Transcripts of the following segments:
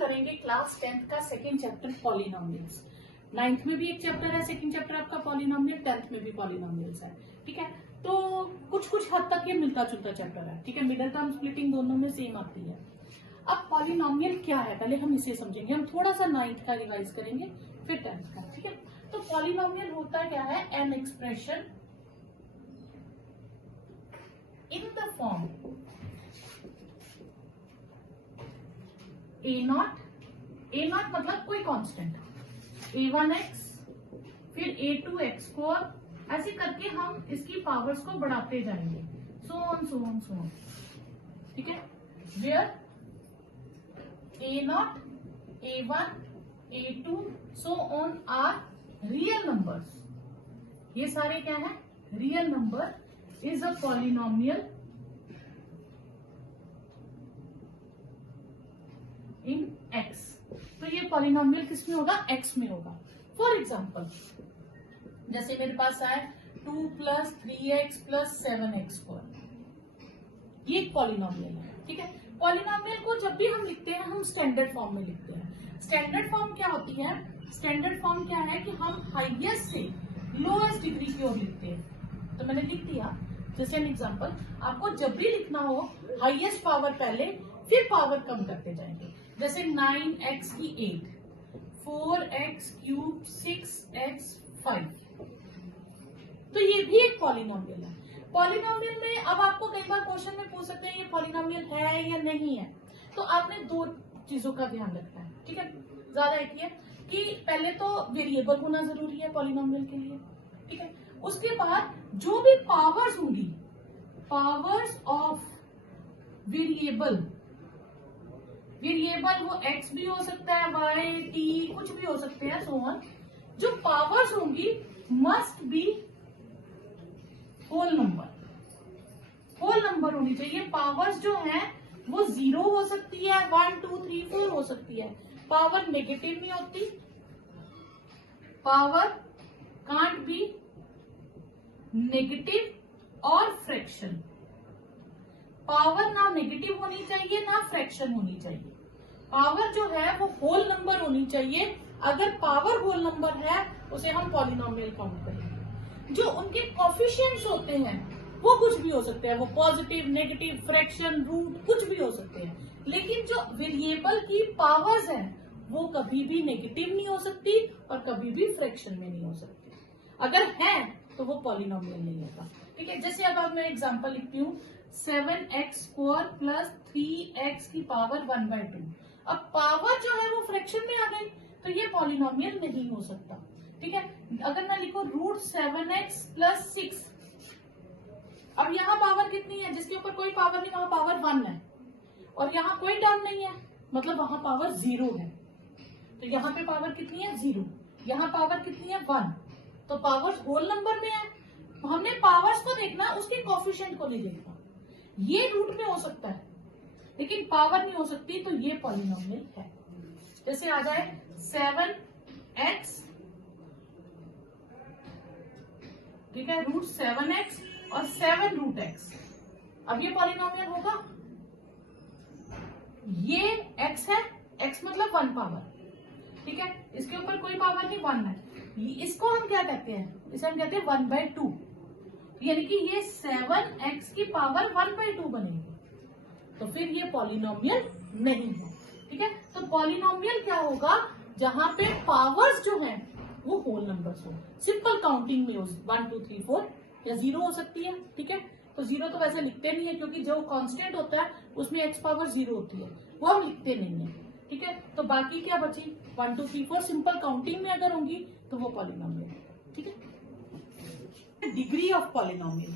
करेंगे class 10th का second chapter polynomials. 9th में भी एक चैप्टर है, सेकंड चैप्टर आपका पॉलिनोमियल, 10th में भी पॉलिनोमियल्स है। ठीक है, तो कुछ हद तक ये मिलता जुलता चैप्टर है। ठीक है, मिडिल टर्म स्प्लिटिंग दोनों में सेम आती है। अब पॉलिनोमियल क्या है पहले हम इसे समझेंगे। हम थोड़ा सा 9th का रिवाइज करेंगे फिर 10th का। ठीक है, तो पॉलिनोमियल होता क्या है, an expression in the form A not मतलब कोई कांस्टेंट, a1x फिर a2x4, ऐसे करके हम इसकी पावर्स को बढ़ाते जाएंगे, सो ऑन। ठीक है, where a0, a1, a2 so on are real numbers. ये सारे क्या है, real number is a polynomial in x। तो ये पॉलिनोमियल किस में होगा, x में होगा। फॉर एग्जाम्पल जैसे मेरे पास आए 2 + 3x + 7x², ये एक पॉलिनोमियल है। ठीक है, पॉलिनोमियल को जब भी हम लिखते हैं हम स्टैंडर्ड फॉर्म में लिखते हैं। स्टैंडर्ड फॉर्म क्या होती है, स्टैंडर्ड फॉर्म क्या है कि हम हाईएस्ट से लोएस्ट डिग्री की ओर लिखते हैं। तो मैंने लिख दिया, जैसे एन एग्जाम्पल, आपको जब भी लिखना हो हाईएस्ट पावर पहले फिर पावर कम करते जाएंगे। जैसे 9x की 8, 4x³ 6x5, तो ये भी एक पॉलिनोमियल है। पॉलिनोमियल में अब आपको कई बार क्वेश्चन में पूछ सकते हैं ये पॉलिनोमियल है या नहीं है, तो आपने दो चीजों का ध्यान रखना है। ठीक है, ज्यादा एक है कि पहले तो वेरिएबल होना जरूरी है पॉलिनोमियल के लिए। ठीक है, उसके बाद जो भी पावर्स होंगी, पावर्स ऑफ वेरिएबल वो x भी हो सकता है, y, t कुछ भी हो सकते हैं, सो ऑन। जो पावर्स होंगी मस्ट बी होल नंबर होनी चाहिए। पावर्स जो है वो 0 हो सकती है, 1 2 3 4 हो सकती है। पावर नेगेटिव नहीं होती, पावर कांट बी नेगेटिव और फ्रैक्शन। पावर ना नेगेटिव होनी चाहिए ना फ्रैक्शन होनी चाहिए। पावर जो है वो होल नंबर होनी चाहिए। अगर पावर होल नंबर है उसे हम पॉलिनोमियल काउंट करेंगे। जो उनके कोफिशिएंट्स होते हैं वो कुछ भी हो सकते हैं, वो पॉजिटिव, नेगेटिव, फ्रैक्शन, रूट कुछ भी हो सकते हैं। लेकिन जो वेरिएबल की पावर्स हैं वो कभी भी नेगेटिव नहीं हो सकती और कभी भी फ्रैक्शन में नहीं हो सकती। अगर है तो वो पॉलिनोमियल नहीं होता। ठीक है, जैसे अब मैं एग्जांपल लिखती हूँ 7x² + 3x⁻² 1/2। अब पावर जो है वो फ्रैक्शन में आ गई तो ये पॉलिनोमियल नहीं हो सकता। ठीक है, अगर मैं लिखूं √7x + 6, अब यहाँ पावर कितनी है, जिसके ऊपर कोई पावर नहीं वहां पावर 1 है, और यहाँ कोई टर्म नहीं है मतलब वहां पावर 0 है। तो यहाँ पे पावर कितनी है, 0, यहाँ पावर कितनी है, 1, तो पावर होल नंबर में है। हमने पावर्स को देखना, उसके कोफिशिएंट को नहीं देखना। ये रूट में हो सकता है लेकिन पावर नहीं हो सकती, तो ये पॉलिनोमियल है। जैसे आ जाए 7x, ठीक है, √7x और 7√x। अब ये पॉलिनोमियल होगा, ये x है, x मतलब 1 पावर। ठीक है, इसके ऊपर कोई पावर नहीं, 1 है। इसको हम क्या कहते हैं, इसे हम कहते हैं 1/2, यानी कि ये 7x⁻² 1/2 बनेगी। तो फिर ये पॉलिनोमियल नहीं है। ठीक है, तो पॉलिनोमियल क्या होगा, जहां पे पावर्स जो हैं वो होल नंबर्स हो, सिंपल काउंटिंग में हो, 1 2 3 4 या 0 हो सकती है। ठीक है, तो 0 तो वैसे लिखते नहीं है क्योंकि जो कांस्टेंट होता है उसमें x⁻0 होती है, वो हम लिखते नहीं है। ठीक है, तो बाकी क्या बची, 1 2 3 4 सिंपल काउंटिंग में अगर होंगी तो वो पॉलिनोमियल है। ठीक है, degree of polynomial,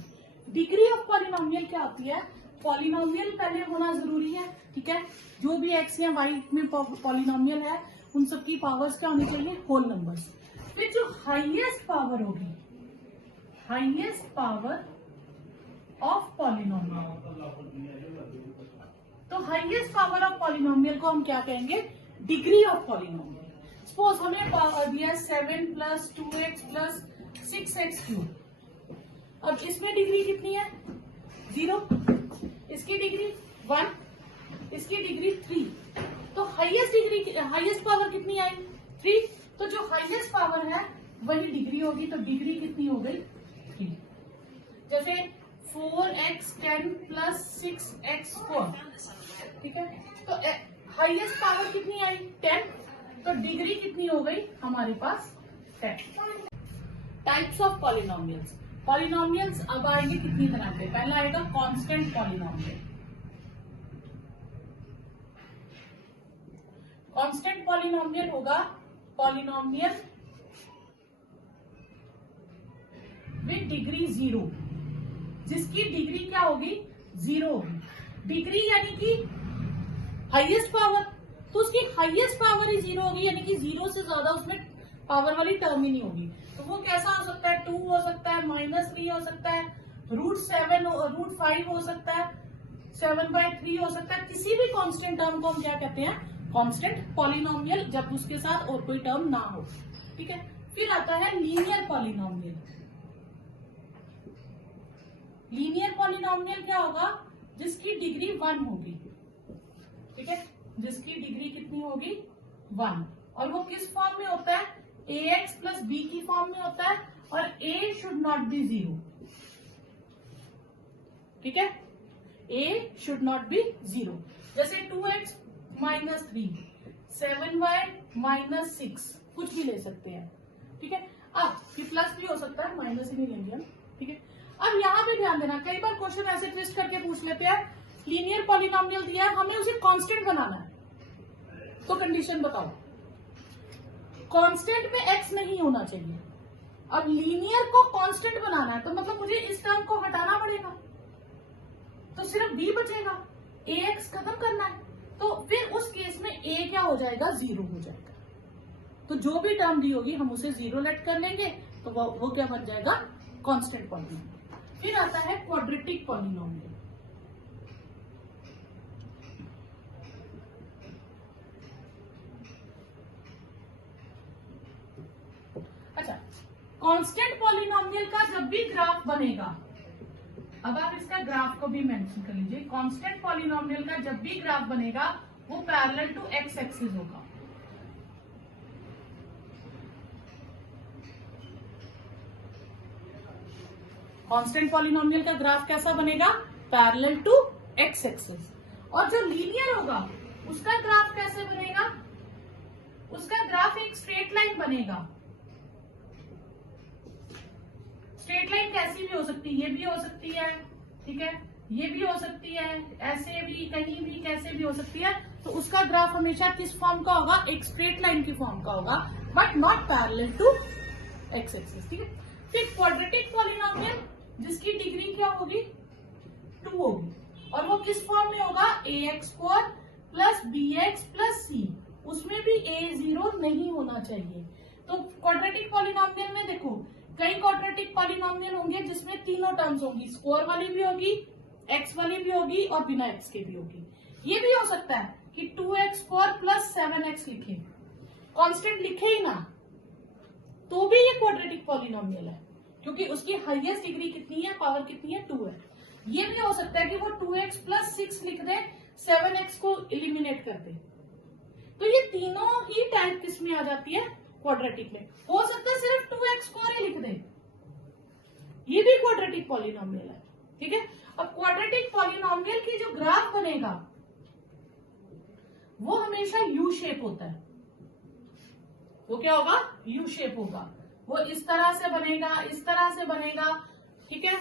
degree of polynomial क्या होती है, पॉलिनोमियल पहले होना जरूरी है। ठीक है, जो भी x या y में पॉलिनोमियल है उन सबकी पावर्स क्या होनी चाहिए, होल नंबर्स। फिर जो हाईएस्ट पावर होगी, हाईएस्ट पावर ऑफ पॉलिनोमियल, तो हाईएस्ट पावर ऑफ पॉलिनोमियल को हम क्या कहेंगे, डिग्री ऑफ पॉलिनोमियल। सपोज हमें पावर दिया 7 + 2x + 6x³। अब इसमें डिग्री कितनी है, 0, इसकी डिग्री 1, इसकी डिग्री 3, तो हाईएस्ट पावर कितनी आई 3, तो जो हाईएस्ट पावर है वही डिग्री होगी, तो डिग्री कितनी हो गई 3। जैसे 4x10 प्लस 6x4, ठीक है, तो हाईएस्ट पावर कितनी आई 10, तो डिग्री कितनी हो गई हमारे पास 10। Types of polynomials. पॉलिनोमियल्स अब आएंगे कितनी तरह के, पहला आएगा कांस्टेंट पॉलिनोमियल। कांस्टेंट पॉलिनोमियल होगा पॉलिनोमियल विद डिग्री 0, जिसकी डिग्री क्या होगी 0 होगी। डिग्री यानी कि हाईएस्ट पावर, तो उसकी हाईएस्ट पावर ही 0 होगी, यानी कि 0 से ज्यादा उसमें पावर वाली टर्म ही नहीं होगी। तो वो कैसा हो सकता है, 2 हो सकता है, -3 हो सकता है, √5 हो सकता है, 7/3 हो सकता है। किसी भी कांस्टेंट टर्म को हम क्या कहते हैं, कांस्टेंट पॉलिनोमियल, जब उसके साथ और कोई टर्म ना हो, ठीक है। फिर आता है लीनियर पॉलिनोमियल। लीनियर पॉलिनोमियल क्या होगा, जिसकी डिग्री 1 होगी, ठीक है, जिसकी डिग्री कितनी होगी 1, और वो किस फॉर्म में होता है, ax प्लस b की फॉर्म में होता है, और a शुड नॉट बी 0, ठीक है, a शुड नॉट बी 0। जैसे 2x - 3, 7y - 6, कुछ भी ले सकते हैं, ठीक है। अब ये प्लस भी हो सकता है, माइनस ही नहीं लेंगे हम, ठीक है। अब यहाँ पे ध्यान देना, कई बार क्वेश्चन ऐसे ट्विस्ट करके पूछ लेते हैं, लीनियर पॉलिनोमियल दिया है, हमें उसे कांस्टेंट बनाना है, तो कंडीशन बताओ। कांस्टेंट में x नहीं होना चाहिए। अब लीनियर को कांस्टेंट बनाना है, तो मतलब मुझे इस टर्म को हटाना पड़ेगा, तो सिर्फ b बचेगा, ax खत्म करना है, तो फिर उस केस में a क्या हो जाएगा 0 हो जाएगा। तो जो भी टर्म दी होगी हम उसे 0 लेट कर लेंगे, तो वो क्या बन जाएगा, कांस्टेंट पॉलिनोमियल। फिर आता है क्वाड्रेटिक पॉलिनोमियल। अच्छा, कांस्टेंट पॉलिनोमियल का जब भी ग्राफ बनेगा, अब आप इसका ग्राफ को भी मेंशन कर लीजिए, कांस्टेंट पॉलिनोमियल का जब भी ग्राफ बनेगा वो पैरेलल टू एक्स एक्सिस होगा। कांस्टेंट पॉलिनोमियल का ग्राफ कैसा बनेगा, पैरेलल टू एक्स एक्सिस। और जो लीनियर होगा उसका ग्राफ कैसे बनेगा, उसका ग्राफ एक स्ट्रेट लाइन बनेगा। स्ट्रेट लाइन कैसी भी हो सकती है, ये भी हो सकती है, ठीक है, ये भी हो सकती है, ऐसे भी, कहीं भी, कैसे भी हो सकती है। तो उसका ग्राफ हमेशा किस फॉर्म का होगा, एक स्ट्रेट लाइन की फॉर्म का होगा, but not parallel to x axis, ठीक है। फिर क्वाड्रेटिक पॉलिनोमियल जिसकी डिग्री क्या होगी 2 होगी, और वो किस फॉर्म में होगा, ax² plus bx plus c, उसमें भी a 0 नहीं होना चाहिए। तो क्वाड्रेटिक पॉलिनोमियल में देखो, कई क्वाड्रेटिक पॉलिनोमियल होंगे जिसमें तीनों टर्म्स होंगी, स्क्वायर वाली भी होगी, x वाली भी होगी, और बिना x के भी होगी। ये भी हो सकता है कि 2x² प्लस 7x लिखे, कांस्टेंट लिखे ही ना, तो भी ये क्वाड्रेटिक पॉलिनोमियल है, क्योंकि उसकी हाईएस्ट डिग्री कितनी है, पावर कितनी है 2 है। ये भी हो सकता है कि वो 2x प्लस 6 लिख दे, 7x को इलिमिनेट कर दे। तो ये तीनों ही टाइप किस में आ जाती है, क्वाड्रेटिक में। हो सकता है सिर्फ 2x² ही लिख दे, ये भी क्वाड्रेटिक पॉलिनोमियल है, ठीक है। अब क्वाड्रेटिक पॉलिनोमियल की जो ग्राफ बनेगा वो हमेशा यू शेप होता है। वो क्या होगा, यू शेप होगा। वो इस तरह से बनेगा, इस तरह से बनेगा, ठीक है।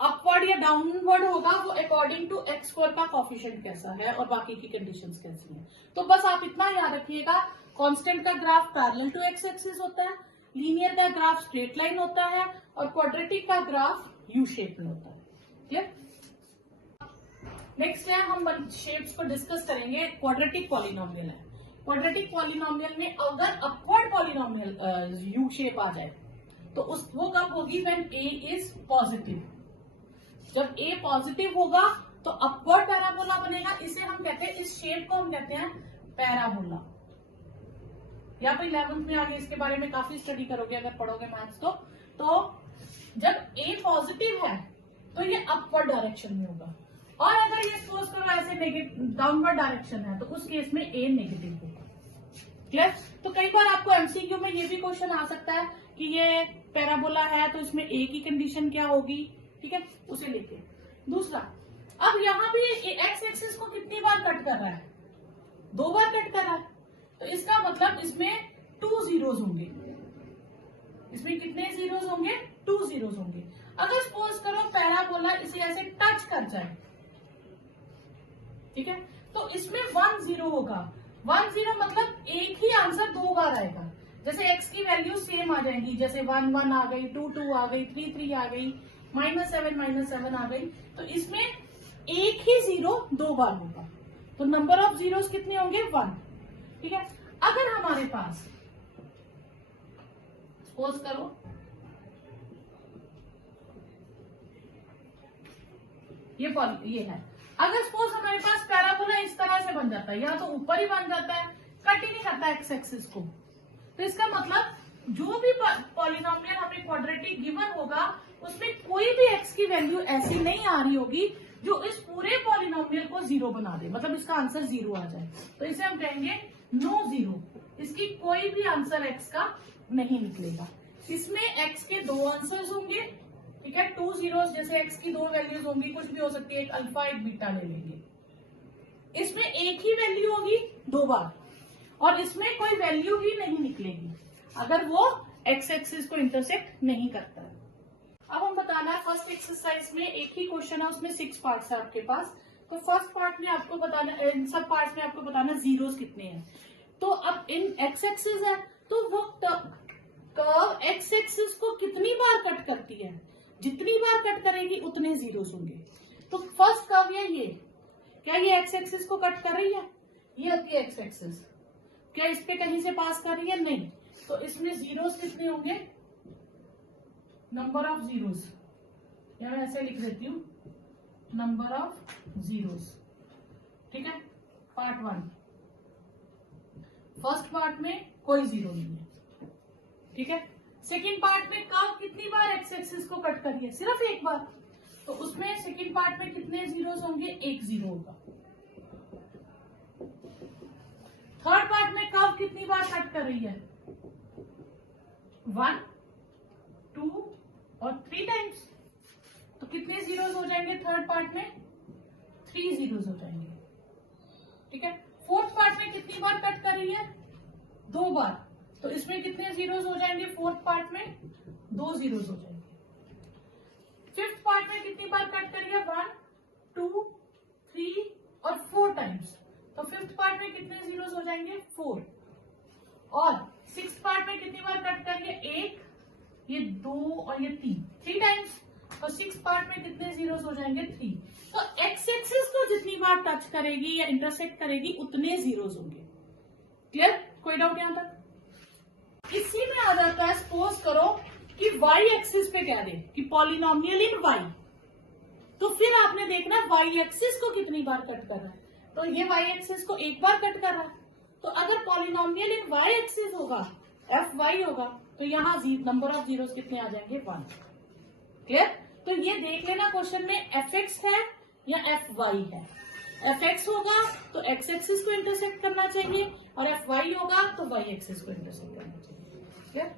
अपवर्ड या डाउनवर्ड होगा, वो अकॉर्डिंग टू x² का कोफिशिएंट कैसा है और बाकी की कंडीशंस कैसी हैं। तो बस आप इतना याद रखिएगा, कांस्टेंट का graph parallel to x axis होता है, लीनियर का ग्राफ स्ट्रेट लाइन होता है, और क्वाड्रेटिक का ग्राफ यू शेप में होता है। क्लियर। नेक्स्ट है, हम शेप्स को डिस्कस करेंगे। क्वाड्रेटिक पॉलिनोमियल है, क्वाड्रेटिक पॉलिनोमियल में अगर अपवर्ड पॉलिनोमियल यू शेप आ जाए तो वो कब होगी, व्हेन a इज पॉजिटिव। जब a पॉजिटिव होगा तो अपवर्ड पैराबोला बनेगा। इसे हम कहते हैं, इस शेप को हम कहते हैं पैराबोला। या तो 11th में आगे इसके बारे में काफी स्टडी करोगे अगर पढ़ोगे मैथ्स तो जब a पॉजिटिव है तो ये अपवर्ड डायरेक्शन में होगा, और अगर ये सपोज करो ऐसे डाउनवर्ड डायरेक्शन है तो उस केस में ए नेगेटिव होगा। क्लियर? तो कई बार आपको एमसीक्यू में ये भी क्वेश्चन आ सकता है कि ये पैराबोला है तो इसमें ए की कंडीशन क्या होगी, ठीक है, उसे लेके। दूसरा, अब यहाँ भी एक्स एक्सिस को कितनी बार कट कर रहा है, 2 बार कट कर रहा है, तो इसका मतलब इसमें 2 जीरोस होंगे। इसमें कितने जीरोस होंगे, 2 जीरोस होंगे। अगर सपोज करो पैराबोला इसे ऐसे टच कर जाए, ठीक है, तो इसमें 1 जीरो होगा। 1 जीरो मतलब एक ही आंसर 2 बार आएगा। जैसे x की वैल्यू सेम आ जाएंगी, जैसे 1 1 आ गई, 2 2 आ गई, 3 3 आ गई, -7 -7 आ गई, तो इसमें एक ही जीरो 2 बार होगा। तो नंबर ऑफ जीरोस कितने होंगे, 1। ठीक है, अगर हमारे पास सपोज करो ये है, अगर सपोज हमारे पास पैराबोला इस तरह से बन जाता है, या तो ऊपर ही बन जाता है, कट ही नहीं करता एक्स एक्सिस को, तो इसका मतलब जो भी पॉलिनोमियल हमें क्वाड्रेटिक गिवन होगा उसमें कोई भी एक्स की वैल्यू ऐसी नहीं आ रही होगी जो इस पूरे पॉलिनोमियल को 0 बना दे, मतलब इसका आंसर 0 आ जाए। तो इसे हम कहेंगे नो जीरो, इसकी कोई भी आंसर एक्स का नहीं निकलेगा। इसमें एक्स के 2 आंसर्स होंगे, ठीक है, 2 जीरोस, जैसे एक्स की 2 वैल्यूज होंगी, कुछ भी हो सकती है, एक अल्फा एक बीटा ले लेंगे। इसमें एक ही वैल्यू होगी 2 बार, और इसमें कोई वैल्यू ही नहीं निकलेगी अगर वो एक्स एक्सिस को इंटरसेक्ट नहीं करता है। अब हम बताना है फर्स्ट एक्सरसाइज में एक ही क्वेश्चन है, उसमें 6 पार्ट्स है आपके पास। तो फर्स्ट पार्ट में आपको बताना, इन सब पार्ट्स में आपको बताना जीरोस कितने हैं। तो अब इन एक्स एक्सिस है तो वो कर्व एक्स एक्सिस को कितनी बार कट करती है, जितनी बार कट करेगी उतने जीरोस होंगे। तो फर्स्ट कर्व है ये, क्या ये एक्स एक्सिस को कट कर रही है, ये होती है एक्स एक्सिस, क्या इस पे कहीं से पास कर रही है, नहीं, तो इसमें जीरोस कितने होंगे, नंबर ऑफ जीरोस, या मैं ऐसे लिख देती हूं, नंबर ऑफ जीरोस। ठीक है, पार्ट 1, फर्स्ट पार्ट में कोई जीरो नहीं है, ठीक है। सेकेंड पार्ट में कर्व कितनी बार एक्स एक्सिस को कट करी है, सिर्फ एक बार, तो उसमें सेकेंड पार्ट में कितने जीरोस होंगे, 1 जीरो होगा। थर्ड पार्ट में कर्व कितनी बार कट कर रही है, 1 2 और 3 टाइम्स, तो कितने जीरोस हो जाएंगे थर्ड पार्ट में, 3 जीरोस हो जाएंगे। ठीक है, फोर्थ पार्ट में कितनी बार कट कर रही है, 2 बार, तो इसमें कितने जीरोस हो जाएंगे फोर्थ पार्ट में, 2 जीरोस हो जाएंगे। फिफ्थ पार्ट में कितनी बार कट कर रही है, 1 2 3 और 4 टाइम्स, तो फिफ्थ पार्ट में कितने जीरोस हो जाएंगे, 4। और सिक्स्थ पार्ट में कितनी बार कट कर रही है, 1, ये 2 और ये 3 टाइम्स, तो सिक्स पार्ट में कितने जीरोस हो जाएंगे, 3। तो एक्स एक्सिस को जितनी बार टच करेगी या इंटरसेक्ट करेगी उतने जीरोस होंगे। क्लियर, कोई डाउट यहां तक? इसी में आ जाता है, सपोज करो कि वाई एक्सिस पे कह दे कि पॉलिनोमियल इन वाई, तो फिर आपने देखना वाई एक्सिस को कितनी बार कट कर रहा है। तो ये वाई एक्सिस को एक बार कट कर रहा है, तो अगर पॉलिनोमियल इन वाई एक्सिस होगा, एफ वाई होगा, तो यहाँ नंबर ऑफ जीरोस कितने आ जाएंगे, 1। क्लियर? तो ये देख लेना क्वेश्चन में एफ एक्स है या एफ वाई है। एफ एक्स होगा तो एक्स एक्सिस को इंटरसेक्ट करना चाहिए, और एफ वाई होगा तो वाई एक्सिस को इंटरसेक्ट करना चाहिए। क्लियर?